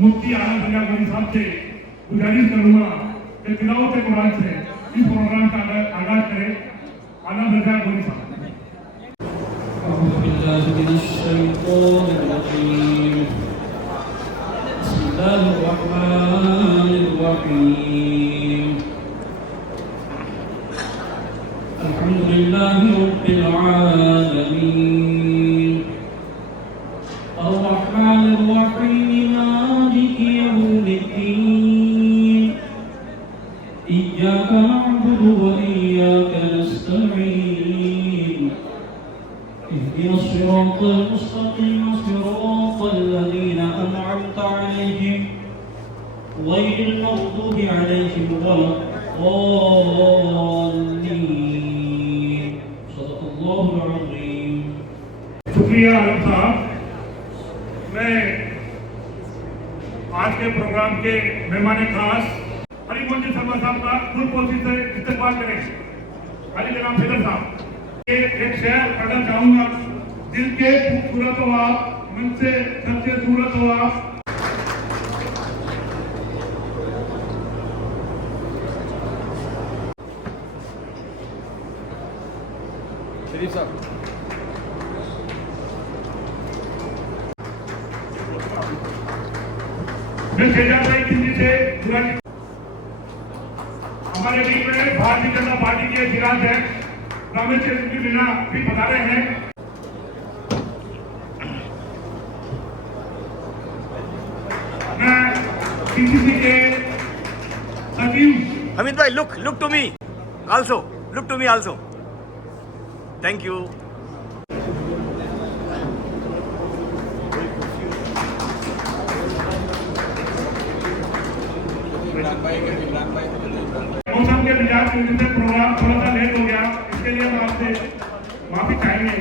मुफ्ती आलम भैया गोरी साहब से गुजारिश करूंगा कि तिलावत कुरान से इस प्रोग्राम का आगाज करें। आलम भैया गोरी साहब। अल्हम्दुलिल्लाहि रब्बिल आलमीन अर्रहमानिर रहीम मालिकि यौमिद्दीन इय्याका नअबुदु व इय्याका नस्तईन इहदिनस सिरातल मुस्तकीम सिरातल लज़ीना अन'अमता अलैहिम गैरिल मग़दूबि अलैहिम वलद्दाल्लीन। सदक़ल्लाहुल अज़ीम। शुक्रिया आलम साहब। मैं आज के प्रोग्राम के मेहमान खास अली मोहम्मद शर्मा साहब का फुल कोशिश से इस्तेमाल करें। अली जनाब फिदर साहब एक शेर पढ़ना चाहूंगा। दिल के खूबसूरत हो आप, मन से सबसे सूरत हो आप। शरीफ साहब मैं हिंदी से हमारे बीच में भारतीय जनता पार्टी के जिलाध्यक्ष रामेश मीना भी बता रहे हैं। मैं पीसीसी के सचिव Hamid bhai, look to me also. Look to me also. Thank you. मौसम के मिजाज की वजह से प्रोग्राम थोड़ा सा लेट हो गया, इसके लिए हम आपसे माफी चाहेंगे।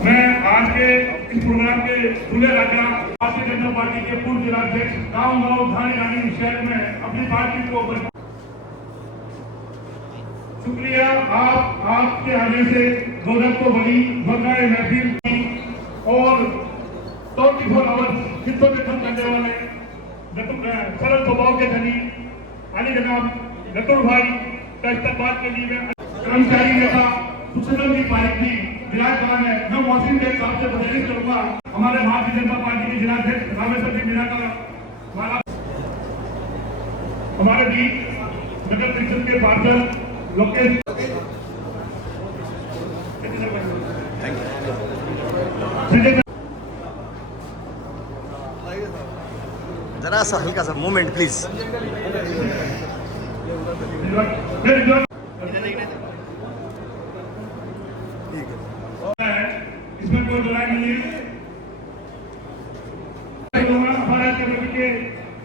मैं आज के इस प्रोग्राम के दूल्हे राजा भारतीय जनता पार्टी के पूर्व जिलाध्यक्ष गाँव धानी रानी शहर में अपनी पार्टी को शुक्रिया। आपके आने से रोजक को बड़ी बरकाए महफिल और 24 आवर्स खिदमत करने वाले सरल स्वभाव के धनी अली जनाब नकुल भाई का इस्तेमाल के लिए कर्मचारी नेता सुखचंद्र जी पारिक जी विराजमान है। मैं मौसम के साहब से गुजारिश करूंगा हमारे भारतीय जनता पार्टी के जिलाध्यक्ष रामेश जी मीना का माला हमारे बीच नगर परिषद के पार्षद लोकेश जरा सा हल्का सा मोमेंट प्लीज। इसमें कोई बुराई नहीं है। हमारे कमेटी के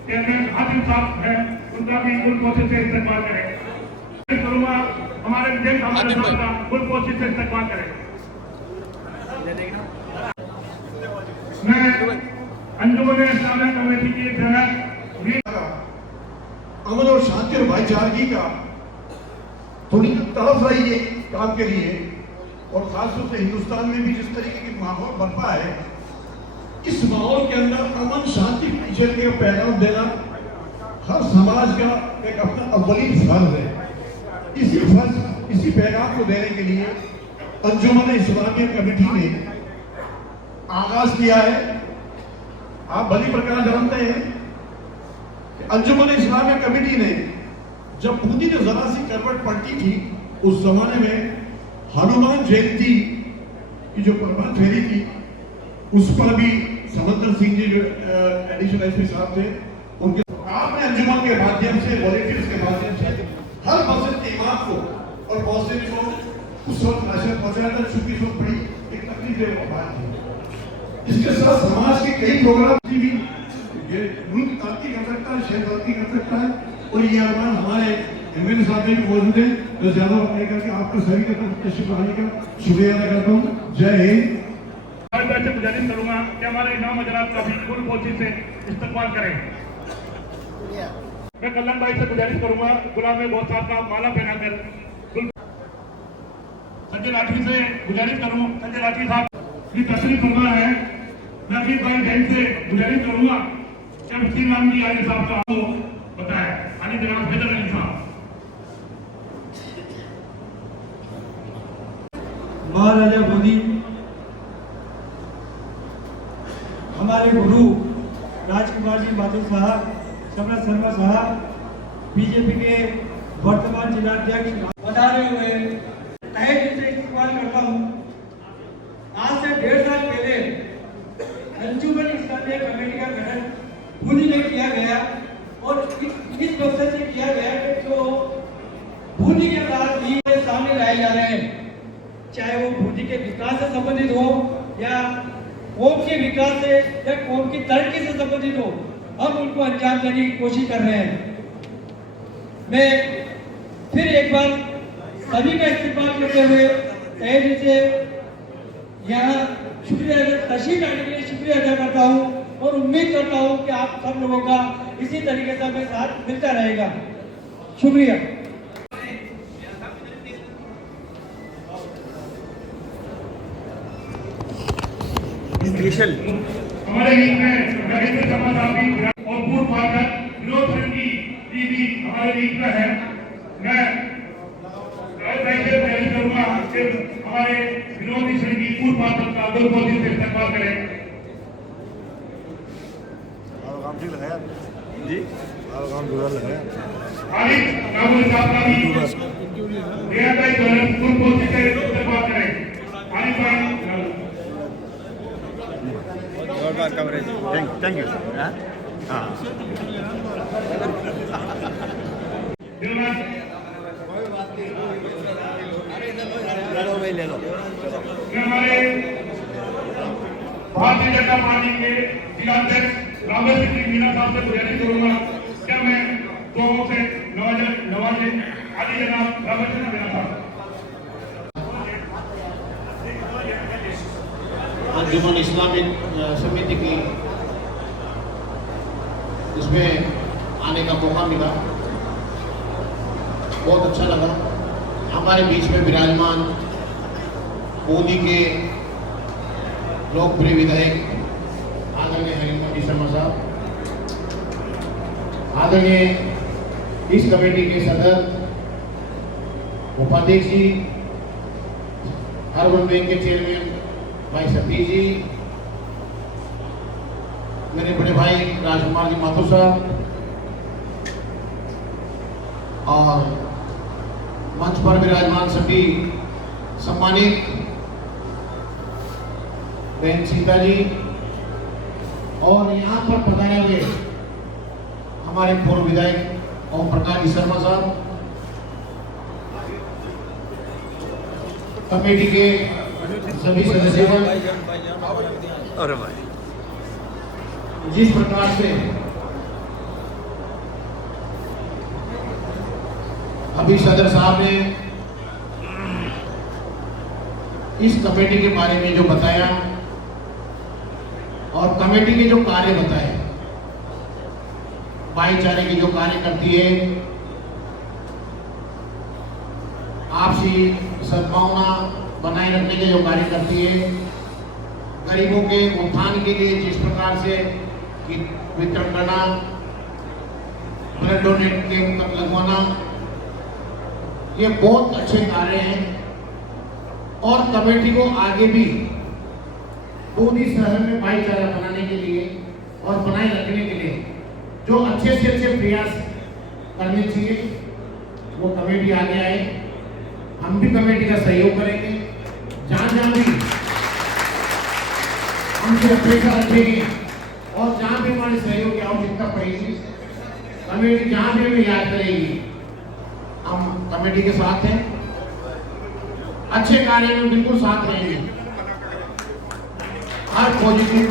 चेयरमैन हाजिर साहब हैं, उनका भी फुल कोशिश से इस्तेमाल करें। करूंगा हमारे विजय साहब का फुल कोशिश से इस्तेमाल करें। मैं अंजुमन इस्लामिया कमेटी के तहत अमन और शांति और भाईचारगी का थोड़ी तरफ रही है काम के लिए, और खासतौर से हिंदुस्तान में भी जिस तरीके की माहौल बनता है, इस माहौल के अंदर अमन शांति भाईचारे का पैगाम देना हर समाज का एक अपना अव्वली फर्ज है। इसी पैगाम को देने के लिए अंजुमन इस्लामिया कमेटी ने आगाज किया है। आप भली प्रकार जानते हैं कि अंजुमन इस्लामिया कमेटी ने जब बूंदी ने जरा सी करवट पलटी थी, उस जमाने में हनुमान जयंती की जो प्रभात फेरी थी, उस पर भी समंदर सिंह जी जो एडिशनल एसपी साहब थे, उनके आपने अंजुमन के माध्यम से, वॉलंटियर्स के माध्यम से हर मस्जिद के इमाम को और मौसम को उस वक्त राशन पहुंचाया था, चूंकि इस वक्त बड़ी एक तकलीफ है बात है। इसके साथ समाज के कई प्रोग्राम भी मुल्क तरक्की कर सकता है, शहर तरक्की कर सकता है, और ये अरमान हमारे एमएलए साहब भी मौजूद हैं, तो ज्यादा वक्त नहीं करके आपको सभी का तशरीफ लाने का शुक्रिया अदा करता हूँ। जय हिंद। मैं गुजारिश करूंगा कि हमारे इनाम हजरात का भी फुल कोशिश से इस्तेमाल करें। मैं कल्याण भाई से गुजारिश करूंगा गुलाम बहुत साहब का माला पहनाकर। संजय लाठी से गुजारिश करूं, संजय लाठी साहब की तशरीफ फरमा है। मैं अखिल भाई जैन से गुजारिश करूंगा जब श्री राम जी आली साहब का बताया अली जनाब हैदर अली साहब। महाराजा मोदी हमारे गुरु राजकुमार जी माथुर साहब, समर शर्मा साहब, बीजेपी के वर्तमान जिलाध्यक्ष बनाए हुए तहे दिल से इस्तेमाल करता हूँ। आज से 1.5 साल पहले अंजुमन इस्लामिया कमेटी का गठन बूंदी में किया गया और इस मकसद से किया गया कि जो बूंदी के साथ ही सामने लाए जा रहे हैं, चाहे वो बूंदी के विकास से संबंधित हो या कौम के विकास से या कौम की तरक्की से संबंधित हो, हम उनको अंजाम देने की कोशिश कर रहे हैं। मैं फिर एक बार सभी का इस्तेमाल करते हुए तहे दिल से यहाँ शुक्रिया तशरीफ लाने के लिए शुक्रिया अदा करता हूँ और उम्मीद करता हूँ कि आप सब लोगों का इसी तरीके से हमें साथ मिलता रहेगा। शुक्रिया। हमारे बीच में महेंद्र शर्मा साहब भी और पूर्व पार्षद विनोद सिंह जी भी हमारे बीच में है। मैं गुजारिश करूंगा कि हमारे विनोद सिंह जी पूर्व पार्षद का दो कोशिश से इस्तेमाल करें। जी आरिफ काबुल साहब का भी पूर्व कोशिश से इस्तेमाल करें। आरिफ भाई कवरेज थैंक यू। हाँ हमारे भारतीय जनता पार्टी के जिलाध्यक्ष रामेश सिंह मीना साहब से गुजारिश करूंगा क्या मैं दोनों से नवाजे आदि जनाब रामेश सिंह मीना साहब। अंजुमन इस्लामिक समिति की इसमें आने का मौका मिला, बहुत अच्छा लगा। हमारे बीच में विराजमान बूंदी के लोकप्रिय विधायक आदरणीय हरिमोहन शर्मा साहब, आदरणीय इस कमेटी के सदर उपाध्यक्ष जी, अर्बन बैंक के चेयरमैन भाई सतीश जी, मेरे बड़े भाई राजकुमार जी माथुर साहब और मंच पर विराजमान सभी सम्मानित बहन सीता जी और यहाँ पर पधारे हुए हमारे पूर्व विधायक ओम प्रकाश जी शर्मा साहब, कमेटी के सभी सदस्यों, अरे भाई जिस प्रकार से अभी सदर साहब ने इस कमेटी के बारे में जो बताया और कमेटी के जो कार्य बताए, भाईचारे की जो कार्य करती है, आपसी सद्भावना बनाए रखने के जो कार्य करती है, गरीबों के उत्थान के लिए जिस प्रकार से वितरण करना, ब्लड डोनेट कैंप लगवाना, ये बहुत अच्छे कार्य हैं। और कमेटी को आगे भी बूंदी शहर में भाईचारा बनाने के लिए और बनाए रखने के लिए जो अच्छे से अच्छे प्रयास करने चाहिए, वो कमेटी आगे आए। हम भी कमेटी का सहयोग करेंगे, जहाँ जहाँ भी हमसे अपेक्षा रखेंगे और जहाँ भी हमारे सहयोग की आवश्यकता पड़ेगी, कमेटी जहाँ भी हमें याद करेगी, हम कमेटी के साथ हैं, अच्छे कार्य में बिल्कुल साथ रहेंगे। हर पॉजिटिव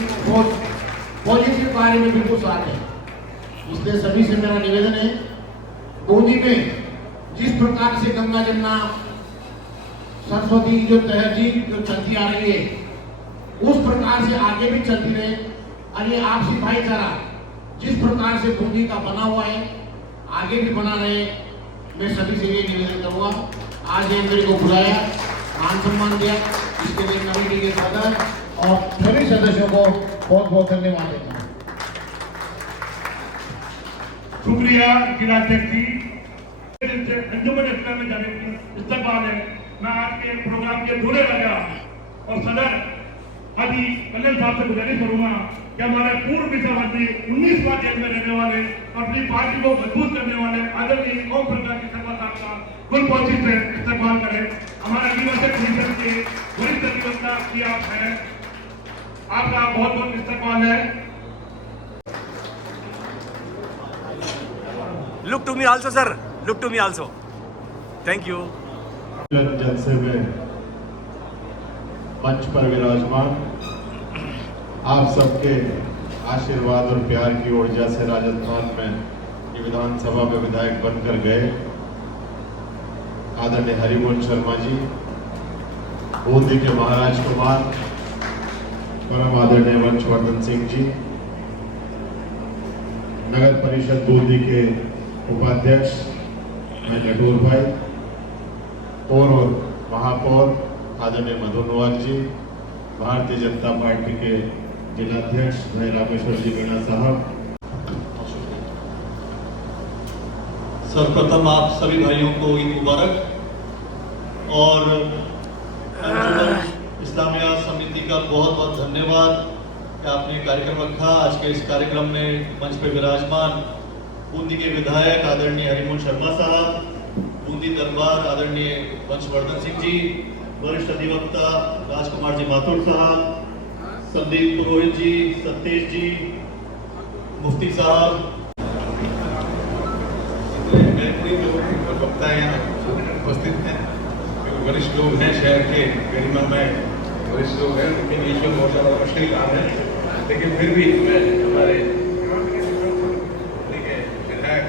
कार्य में बिल्कुल साथ है। इसलिए सभी से मेरा निवेदन है बूंदी में जिस प्रकार से गंगा जमुना सरस्वती की जो तहजीब जो चलती आ रही है उस प्रकार से आगे भी चलती रहे और ये आपसी भाईचारा जिस प्रकार से बूंदी का बना हुआ है आगे भी बना रहे। मैं सभी से ये निवेदन करूंगा, आज ये मेरे को बुलाया, मान सम्मान दिया, इसके लिए कमेटी के सदस्य और सभी सदस्यों को बहुत बहुत धन्यवाद देता हूँ। शुक्रिया जिलाध्यक्ष जी। अंजुमन इस्लामी जमीन इस्तेमाल है। मैं आज के प्रोग्राम के जुड़े लगा और सदर अभी कल्याण साहब से गुजारिश करूंगा कि हमारे पूर्व वित्त मंत्री 19 बार जेल में रहने वाले अपनी पार्टी को मजबूत करने वाले आदरणीय ओम प्रकाश की शर्मा साहब का गुलपोशी से इस्तेमाल करें। हमारे आदिवासी परिषद के वरिष्ठ अधिवक्ता की आप हैं, आपका बहुत बहुत इस्तेमाल है। Look to me also, sir. Look to me also. Thank you. जलसे में मंच पर विराजमान आप सबके आशीर्वाद और प्यार की ऊर्जा से राजस्थान में ये विधानसभा में विधायक बनकर गए आदरणीय हरिमोहन शर्मा जी, बूंदी के महाराज कुमार परम आदरणीय वंशवर्धन सिंह जी, नगर परिषद बूंदी के उपाध्यक्ष नटूर भाई, और महापौर आदरणीय मधु नवाल जी, भारतीय जनता पार्टी के जिलाध्यक्ष भाई रामेश्वर जी मीणा साहब। सर्वप्रथम आप सभी भाइयों को ईद मुबारक और अंजुमन इस्लामिया समिति का बहुत बहुत धन्यवाद कि आपने कार्यक्रम रखा। आज के इस कार्यक्रम में मंच पर विराजमान बूंदी के विधायक आदरणीय हरिमोहन शर्मा साहब, बूंदी दरबार आदरणीय वंशवर्धन सिंह जी, वरिष्ठ अधिवक्ता राजकुमार जी माथुर साहब, संदीप पुरोहित जी, सतीश जी, मुफ्ती साहब, वक्ता यहाँ उपस्थित हैं, वरिष्ठ लोग हैं, शहर के गरिमामय वरिष्ठ लोग हैं, लेकिन ईश्वर बहुत ज़्यादा मुश्किल काम है, लेकिन फिर भी मैं हमारे विधायक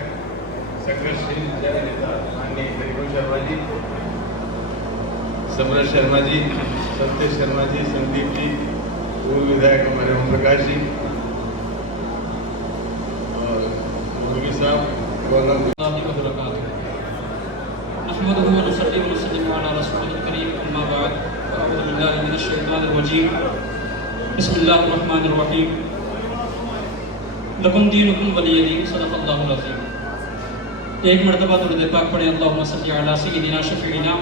संघर्षशील जन नेता माननीय हरिमोहन शर्मा जी, समरथ शर्मा जी, सतीश शर्मा जी, संदीप जी, पूर्व विधायक हमारे ओम प्रकाश जी और मोदी साहब बिस्मिल्लाहिर्रहमानिर्रहीम। लकुम दीनुकुम वलिय दीन। सदक़ल्लाहुल अज़ीम। एक मरतबा दुरूद पाक पढ़ें। अल्लाहुम्मा सल्लि अला सय्यिदिना शफीइना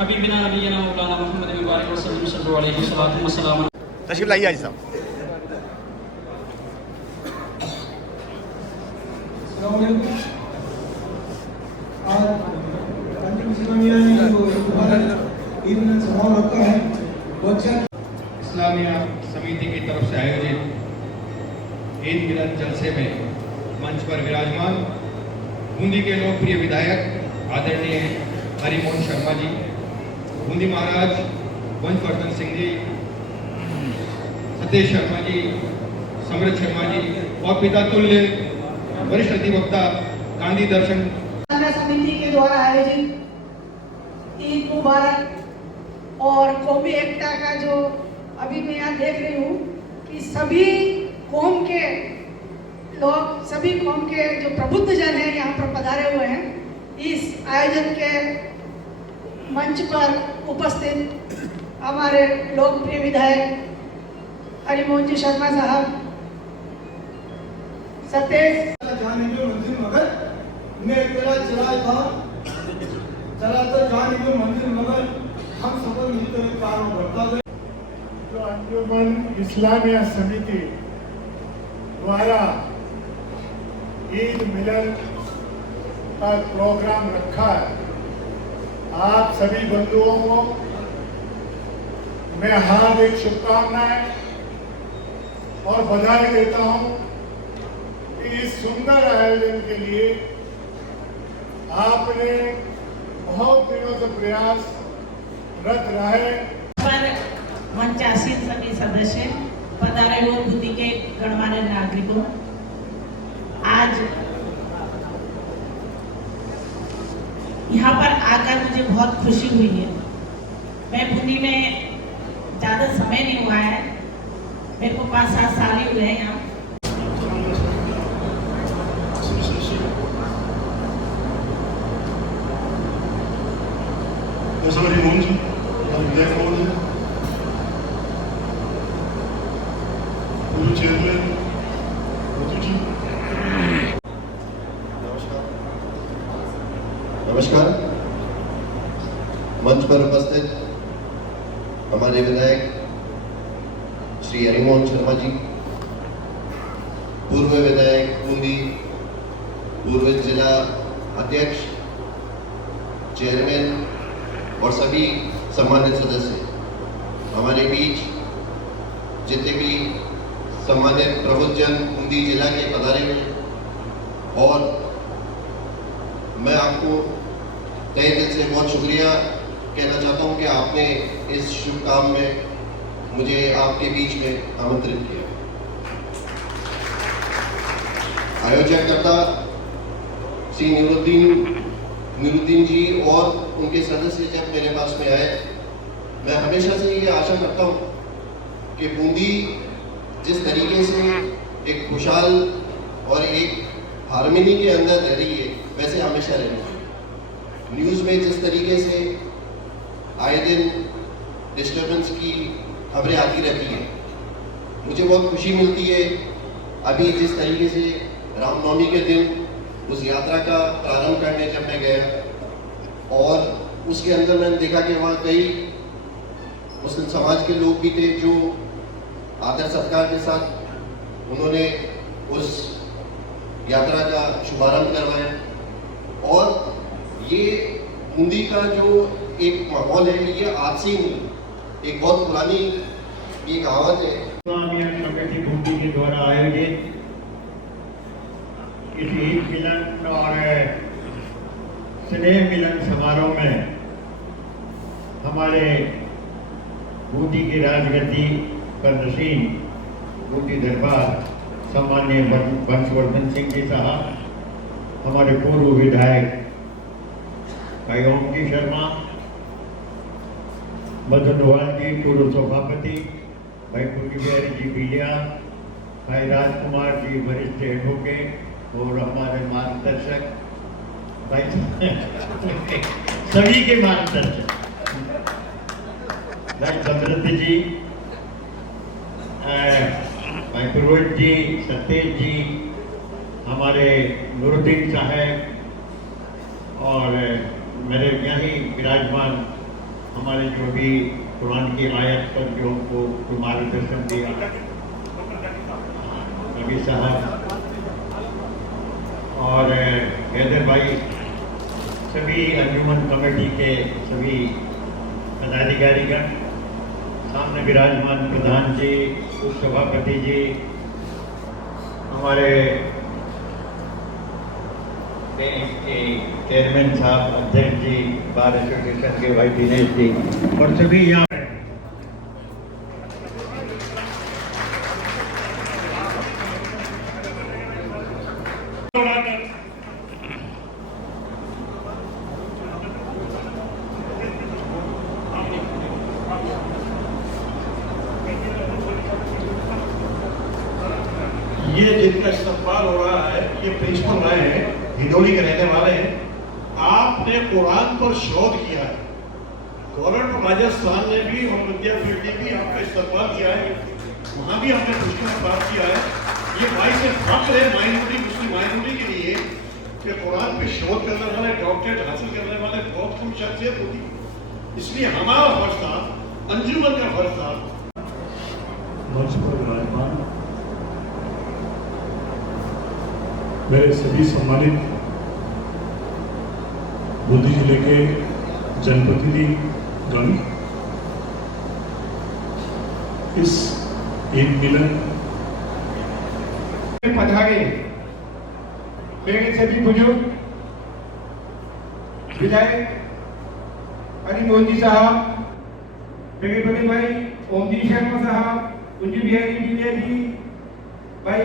हबीबिना नबीना मौलाना मुहम्मद मुबारक वसल्लम सल्लल्लाहु अलैहि वसल्लम। तशरीफ लाइए आज साहब। इस्लामिया समिति की तरफ से आयोजित ईद मिलन जलसे में मंच पर विराजमान बूंदी के लोकप्रिय विधायक आदरणीय हरिमोहन शर्मा जी, बूंदी महाराज वंशवर्धन सिंह जी, सतीश शर्मा जी, समृद्ध शर्मा जी और पिता तुल्य वरिष्ठ अधिवक्ता गांधी दर्शन समिति के द्वारा आयोजित ईद मुबारक और कौमी एकता का जो अभी मैं यहाँ देख रही हूँ कि सभी कौम के लोग, सभी कौम के जो प्रबुद्ध जन हैं यहाँ पर पधारे हुए हैं। इस आयोजन के मंच पर उपस्थित हमारे लोकप्रिय विधायक हरिमोहन जी शर्मा साहब, सतीश जाने जो मंदिर मगर मैं अकेला चला तो जाने जो मंदिर मगर हम सब मिलकर काम करता है। जो अंजुमन इस्लामिया समिति द्वारा ईद मिलन का प्रोग्राम रखा है, आप सभी बंधुओं को मैं हार्दिक शुभकामनाएं और बधाई देता हूं कि इस सुंदर आयोजन के लिए आपने बहुत दिनों से प्रयासरत रहे। पर मंचासीन सभी सदस्य, पधारे हुए बूंदी के गणमान्य नागरिकों, आज यहाँ पर आकर मुझे बहुत खुशी हुई है। मैं बूंदी में ज़्यादा समय नहीं हुआ है, मेरे को 5-7 साल ही हुए हैं यहाँ। नमस्कार। मंच पर उपस्थित हमारे विधायक श्री हरिमोहन शर्मा जी, पूर्व विधायक बूंदी, पूर्व जिला अध्यक्ष, चेयरमैन और सभी सम्मानित सदस्य, हमारे बीच जितने भी सम्मानित प्रबुद्धजन बूंदी जिला के पधारे हुए, और मैं आपको तहे दिल से बहुत शुक्रिया कहना चाहता हूं कि आपने इस शुभ काम में मुझे आपके बीच में आमंत्रित किया। आयोजककर्ता श्री नुरुद्दीन जी और उनके सदस्य जब मेरे पास में आए, मैं हमेशा से ये आशा करता हूँ कि बूंदी जिस तरीके से एक खुशहाल और एक हार्मनी के अंदर रह रही है, वैसे हमेशा रहनी चाहिए। न्यूज़ में जिस तरीके से आए दिन डिस्टर्बेंस की खबरें आती रहती हैं, मुझे बहुत खुशी मिलती है। अभी जिस तरीके से रामनवमी के दिन उस यात्रा का प्रारंभ करने जब मैं गया, और उसके अंदर मैंने देखा कि वहाँ कई मुस्लिम समाज के लोग भी थे जो आदर सत्कार के साथ उन्होंने उस यात्रा का शुभारंभ करवाया। और ये बूंदी का जो एक माहौल है, ये आज से नहीं, एक बहुत पुरानी ये कहावत है। इस्लामिया कमेटी बूंदी के द्वारा आयोजित इस ईद मिलन और स्नेह मिलन समारोह में हमारे बूंदी की राजगद्दी पर नशीन बूंदी दरबार सम्माननीय वंशवर्धन सिंह जी साहब, हमारे पूर्व विधायक भाई ओमजी शर्मा, मधुनवाल जी पूर्व सभापति, भाई पूरी बिहारी जी बिलिया, भाई राजकुमार जी वरिष्ठ एडवोकेट और हमारे मार्गदर्शक भाई सभी के मार्गदर्शक भाई भद्रत जी, भाई पुरोहित जी, सतेज जी, हमारे नुरुद्दीन साहब, और मेरे यहीं विराजमान हमारे जो भी कुरान की आयत पर जो हमको मार्गदर्शन दिया नबी साहब और हैदर भाई, सभी अंजुमन कमेटी के सभी पदाधिकारीगण, सामने विराजमान प्रधान जी, उप सभापति जी, हमारे चेयरमैन साहब, अध्यक्ष जी, बार एसोसिएशन के भाई दिनेश जी, और सभी यहाँ ये जिनका इस्तेमाल हो रहा है, ये प्रिंसिपल रहे हैं, हिंदोली के रहने वाले हैं। आपने कुरान पर शोध किया है, गवर्नमेंट ऑफ राजस्थान ने भी और विद्यापीठ ने भी आपका इस्तेमाल किया है, वहाँ भी हमने मुश्किल में बात किया है। ये भाई से फख्र है माइनॉरिटी, मुस्लिम माइनॉरिटी के लिए कि कुरान पे शोध करने वाले, डॉक्टरेट हासिल करने वाले बहुत कम शख्सियत होती, इसलिए हमारा फर्ज था, अंजुमन का फर्ज था। मंच पर विराजमान मेरे सभी सम्मानित बूंदी जिले के जनप्रतिनिधिगण, इस ईद मिलन पधारे मेरे सभी बुजुर्ग विधायक हरिमोहन जी साहब, मेरे बड़े भाई ओमजी शर्मा साहब, पूज्य बिहारी बिलिया जी, भाई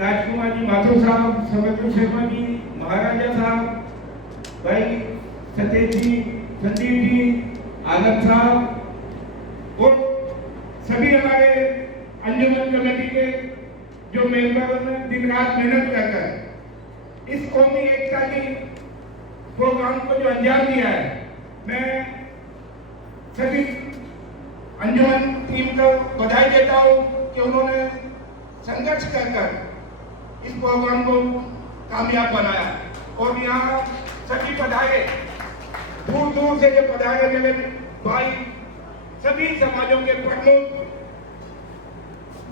राजकुमार जी माथुर साहब, समर्थ शर्मा जी, महाराजा साहब, भाई सतेज जी, संदीप जी, आलम साहब और सभी हमारे अंजुमन कमेटी के जो मेंबर ने दिन रात मेहनत कर इस कौमी एकता की प्रोग्राम को जो अंजाम दिया है, मैं सभी अंजुमन टीम को बधाई देता हूँ कि उन्होंने संघर्ष कर इस प्रोग्राम को कामयाब बनाया। और यहाँ सभी पधारे, दूर दूर से जो पधारे मेरे भाई, सभी समाजों के प्रमुख,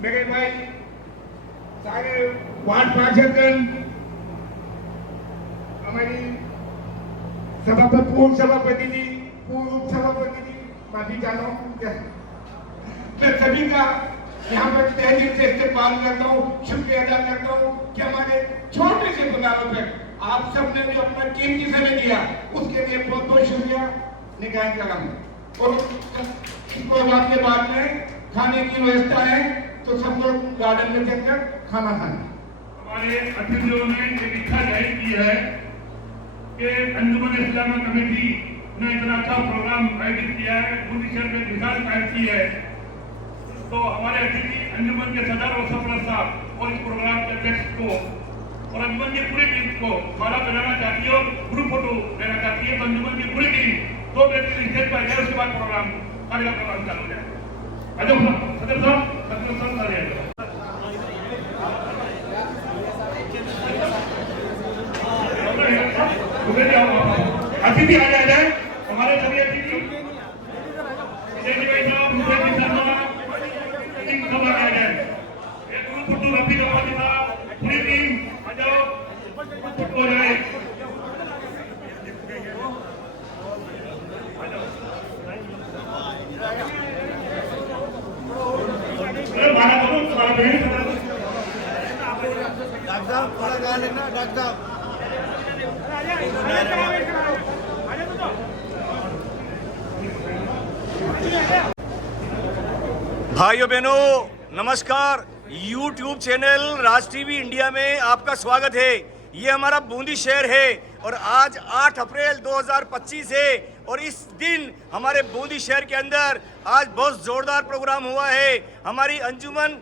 मेरे भाई सारे वार्ड पार्षदगण, हमारी सभापति, पूर्व सभापति जी, पूर्व उप सभापति जी, माफी चाहता हूँ, मैं सभी का यहाँ पर तहे दिल से इस्तेमाल करता हूँ, शुक्रिया अदा करता हूँ कि हमारे छोटे से प्रोग्राम पर आप सबने जो अपना कीमती समय दिया, उसके लिए बहुत बहुत शुक्रिया। निकाय कलम और इस प्रोग्राम के बाद में खाने की व्यवस्था है, तो सब लोग गार्डन में चलकर खाना खाएं। हमारे अतिथियों ने एक इच्छा जाहिर की है कि अंजुमन इस्लामा कमेटी ने इतना अच्छा प्रोग्राम आयोजित किया है, बूंदी शहर में मिसाल कायम की है, तो हमारे अतिथि अंजुमन के सदर और सरपरस्त साहब और इस प्रोग्राम के अध्यक्ष को और अंजुमन की पूरी टीम को माला पहनाना चाहती है और ग्रुप फोटो लेना चाहती है। तो अंजुमन की पूरी टीम 2 मिनट के स्टेज पर जाए, उसके बाद प्रोग्राम कार्यक्रम चालू हो जाए। अजब सदर साहब अतिथि आ जाए, हमारे सभी अतिथि सब आ जाए, एक ग्रुप फोटो रफी कपाली साहब, पूरी टीम आ जाओ, फोटो हो जाए। अरे बारह करो, बारह बहन डॉक्टर साहब थोड़ा गा लेना, डॉक्टर साहब भाइयों बहनों नमस्कार। YouTube चैनल राज टीवी इंडिया में आपका स्वागत है। ये हमारा बूंदी शहर है और आज 8 अप्रैल 2025 है और इस दिन हमारे बूंदी शहर के अंदर आज बहुत ज़ोरदार प्रोग्राम हुआ है। हमारी अंजुमन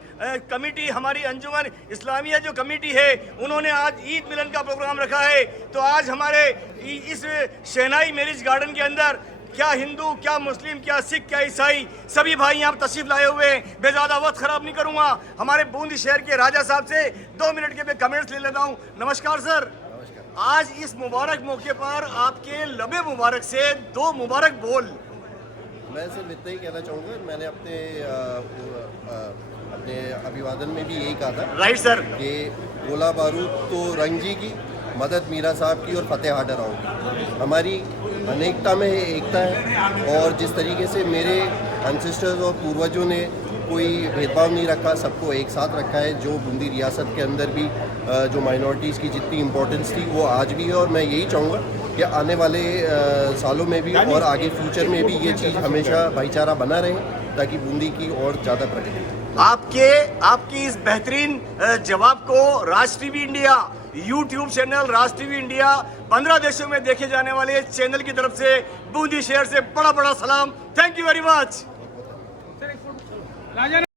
कमेटी, हमारी अंजुमन इस्लामिया जो कमेटी है, उन्होंने आज ईद मिलन का प्रोग्राम रखा है। तो आज हमारे इस शहनाई मैरिज गार्डन के अंदर क्या हिंदू, क्या मुस्लिम, क्या सिख, क्या ईसाई, सभी भाई यहाँ तशरीफ लाए हुए हैं। मैं ज़्यादा वक्त खराब नहीं करूँगा, हमारे बूंदी शहर के राजा साहब से 2 मिनट के मैं कमेंट्स ले लेता हूँ। नमस्कार सर। आज इस मुबारक मौके पर आपके लबे मुबारक से 2 मुबारक बोल। मैं सिर्फ इतना ही कहना चाहूँगा, मैंने अपने अभिवादन में भी यही कहा था, राइट सर, कि गोला बारूद तो रंग जी की, मदद मीरा साहब की और फतेह हाडराओं की। हमारी अनेकता में एकता है और जिस तरीके से मेरे एंसेस्टर्स और पूर्वजों ने कोई भेदभाव नहीं रखा, सबको एक साथ रखा है। जो बूंदी रियासत के अंदर भी जो माइनॉरिटीज़ की जितनी इम्पोर्टेंस थी वो आज भी है और मैं यही चाहूँगा कि आने वाले सालों में भी और आगे फ्यूचर में भी ये चीज़ हमेशा भाईचारा बना रहे, ताकि बूंदी की और ज़्यादा प्रगति। आपकी इस बेहतरीन जवाब को राज टीवी इंडिया YouTube चैनल राज टीवी इंडिया 15 देशों में देखे जाने वाले चैनल की तरफ से बूंदी शहर से बड़ा बड़ा सलाम। Thank you very much.